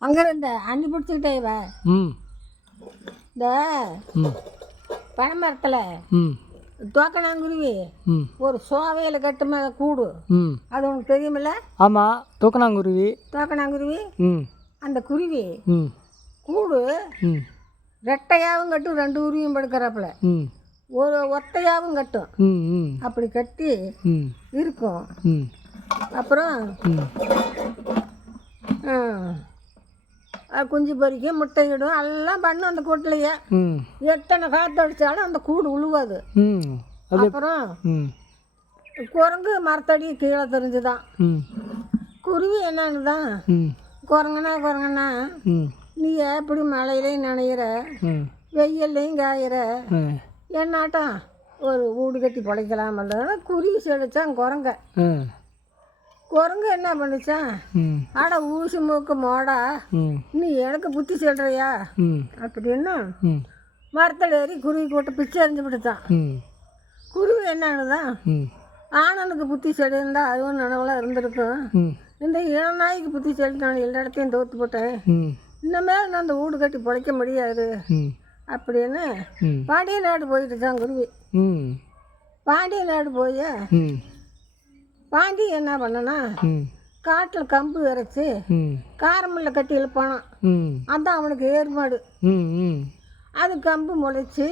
அங்கே இருந்த அஞ்சு பிடிச்சிக்கிட்டே இவ. ம். இந்த பனைமரத்தில் ம். தோக்கணாங்குருவி ம். ஒரு சோவையில் கட்டுமே கூடு. ம். அது உனக்கு தெரியுமில்ல? ஆமாம் தூக்கணாங்குருவி. தோக்கணாங்குருவி? ம். அந்த குருவி ம். கூடு ம். ரெட்டையாகவும் கட்டும் ரெண்டு உருவியும் படுக்கிறாப்புல. ம். ஒரு ஒத்தையாகவும் கட்டும். அப்படி கட்டி ம். இருக்கும். ம். அப்புறம் ம். ஆ, குஞ்சு பொறிக்கும் முட்டையிடும் எல்லாம் பண்ணும் அந்த கூட்டிலையே. எத்தனை காற்று அடித்தாலும் அந்த கூடு உழுவாது. அப்புறம் குரங்கு மரத்தடி கீழே தெரிஞ்சுதான் குருவி என்னன்னு தான் குரங்குனா குரங்குனா நீ எப்படி மழையிலையும் நனையிற? வெயில்லையும் காயிற? என்னாட்டம் ஒரு வீடு கட்டி பிழைக்கலாமல்ல குருவி செடிச்சான் குரங்க. குரங்கு என்ன பண்ணுச்சான் ஆட ஊசி மூக்கு மோடா. நீ எனக்கு புத்தி சொல்கிறியா ம். அப்படின்னு மரத்தில் ஏறி குருவி கூட்ட பிச்சை எறிஞ்சு விட்டுச்சான் குருவி என்னன்னுதான் ம். ஆணனுக்கு புத்தி செடியிருந்தா அதுவும் நினைவுலாம் இருந்திருக்கும் இந்த இளநாய்க்கு புத்தி செடி நான் எல்லா இடத்தையும் தோற்று போட்டேன். இனிமேல் நான் அந்த வீடு கட்டி பிழைக்க முடியாது. அப்படின்னு பாண்டிய நாடு போயிட்டு தான் குருவி. பாண்டிய நாடு போய் பாண்டி என்ன பண்ணனா காட்டில் கம்பு விரைச்சி ம். காரமில்ல கட்டி இழுப்பானான் ம். அதான் அவனுக்கு ஏற்பாடு. அது கம்பு முளைச்சி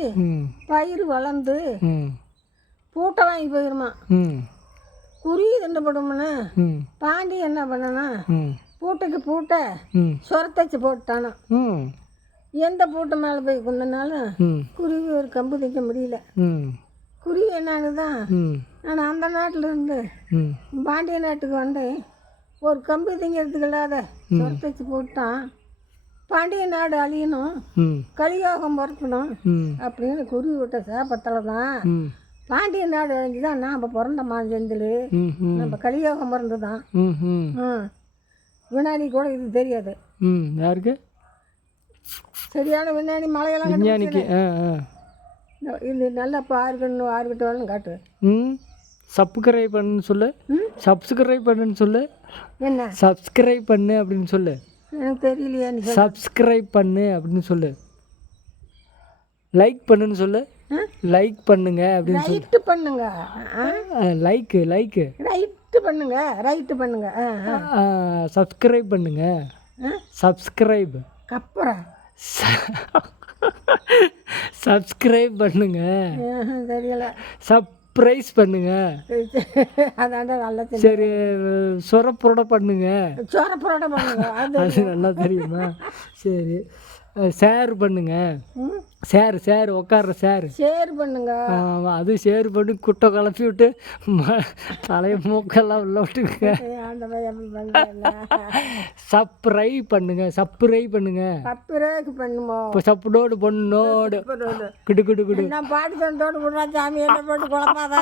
பயிர் வளர்ந்து பூட்டை வாங்கி போயிருமா குருவி திண்டப்படும்னு பாண்டி என்ன பண்ணனா பூட்டைக்கு பூட்டை சொரத்தச்சு போட்டானான் ம். எந்த பூட்டை மேலே போய் குந்தினாலும் ம். குருவி ஒரு கம்பு தைக்க முடியல. குருவி என்னன்னு தான். நான் அந்த நாட்டில் இருந்து பாண்டிய நாட்டுக்கு வந்தேன். ஒரு கம்பு திங்கிறதுக்கு இல்லாத சொரத்தச்சு போட்டான் பாண்டிய நாடு அழியணும் கலியோகம் பிறக்கணும் அப்படின்னு குருவி விட்ட சேப்பத்தில் தான் பாண்டிய நாடு அழிஞ்சு தான் நாம் பிறந்தம்மா செந்தில் ம் ம். நம்ம கலியோகம் பிறந்து தான் ம் ம். ம் வினாடி கூட இது தெரியாது. யாருக்கு? சரியான வினாடி மலையெல்லாம் விஞ்ஞானிக்கு இது நல்லா பாருக்கணும் ஆறுகிட்டு காட்டு ம்? சப்ஸ்கிரைப் பண்ணுன்னு சொல்லு. சப்ஸ்கிரைப் பண்ணுன்னு சொல்லு. என்ன? சப்ஸ்கிரைப் பண்ணு அப்படின்னு சொல்லு. எனக்கு தெரியலையே சப்ஸ்கிரைப் பண்ணு அப்படின்னு சொல்லு. லைக் பண்ணுன்னு சொல்லு? லைக் பண்ணுங்க அப்படின்னு சொல்லு. பண்ணுங்க. லைக்கு லைக்கு ரைட்டு பண்ணுங்க ரைட்டு பண்ணுங்க. சப்ஸ்கிரைப் பண்ணுங்க? சப்ஸ்கிரைப் கப்புறா. சப்ஸ்கிரைப் பண்ணுங்க. தெரியல. சர்ப்ரைஸ் பண்ணுங்க. அதாண்டா நல்லா சரி சொரப்புரோட பண்ணுங்க. சோற புரோட்டா பண்ணுங்க அது நல்லா தெரியுமா? சரி ஷேர் பண்ணுங்க. ஷேர் ஷேர் உட்கார்ற ஷேர் ஷேர் பண்ணுங்க. ஆமாம் அது ஷேர் பண்ணி குட்டை கலப்பி விட்டு தலைய மூக்கெல்லாம் உள்ள விட்டுக்குங்க. எப்படி பண்ணுறேன் சப்ரை பண்ணுங்க சப்ரை பண்ணுங்க. ரூபாய்க்கு பண்ணுமோ? இப்போ சப்புடோடு பொண்ணோடு. குடு குடு குடு. நான் பாட்டு தந்தோடு விடுறா சாமி என்ன போட்டு குழப்பாத